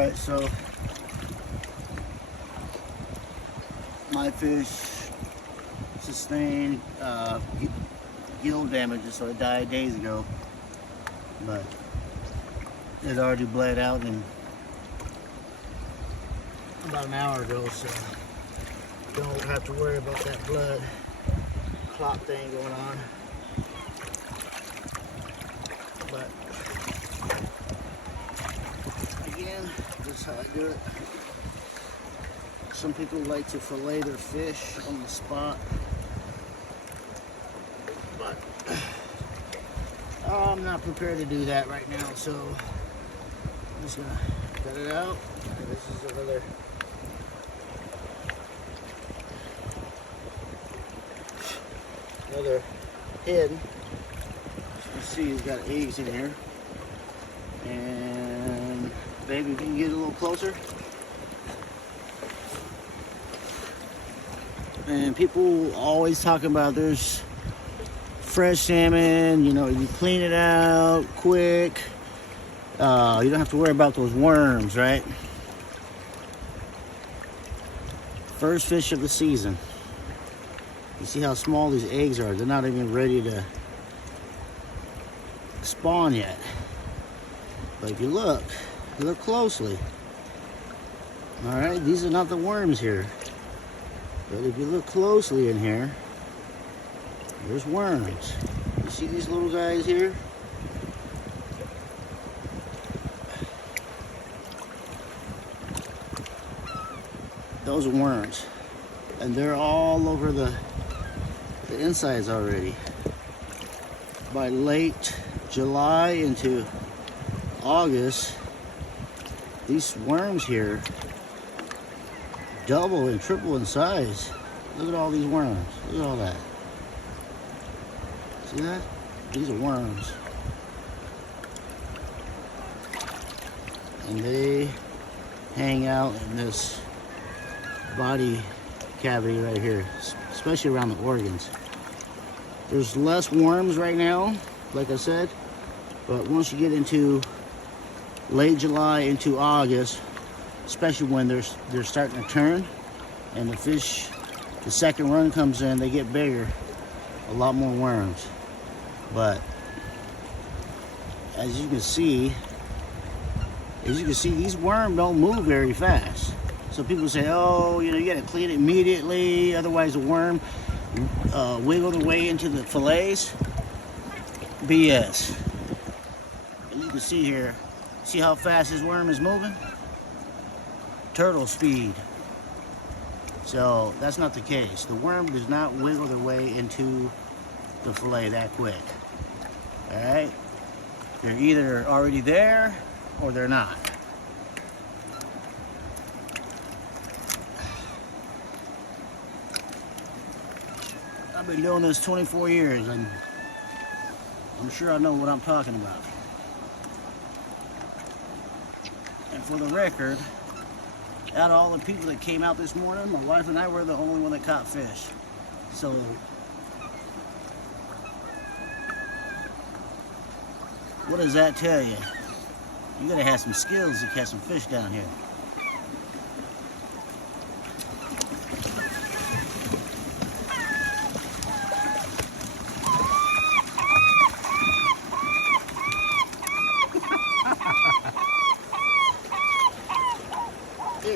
Alright, so my fish sustained gill damage, so it died days ago, but it already bled out in about an hour ago, so don't have to worry about that blood clot thing going on. But again, this is how I do it. Some people like to fillet their fish on the spot, but I'm not prepared to do that right now, so I'm just gonna cut it out. This is another head. As you can see, he's got eggs in here. And baby, if you can get a little closer. And people always talk about there's fresh salmon, you know, you clean it out quick. You don't have to worry about those worms, right? First fish of the season. You see how small these eggs are. They're not even ready to spawn yet. But if you look closely. All right, these are not the worms here. But if you look closely in here, there's worms. You see these little guys here? Those are worms. And they're all over the insides already. By late July into August, these worms here double and triple in size. Look at all these worms. Look at all that. See that? These are worms. And they hang out in this body cavity right here, especially around the organs. There's less worms right now, like I said, but once you get into late July into August, especially when they're starting to turn and the fish, the second run comes in, they get bigger, a lot more worms. But as you can see, these worms don't move very fast. So people say, oh, you know, you gotta clean it immediately, otherwise the worm wiggle their way into the fillets. BS. And you can see here, see how fast this worm is moving? Turtle speed. So that's not the case. The worm does not wiggle their way into the fillet that quick. All right? They're either already there or they're not. I've been doing this 24 years and I'm sure I know what I'm talking about. And for the record, out of all the people that came out this morning, my wife and I were the only one that caught fish. So what does that tell you? You gotta have some skills to catch some fish down here.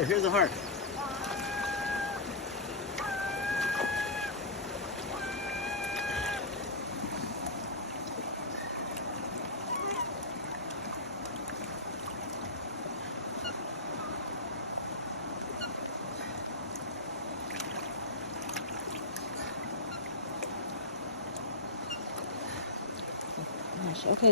Here's a heart. Okay.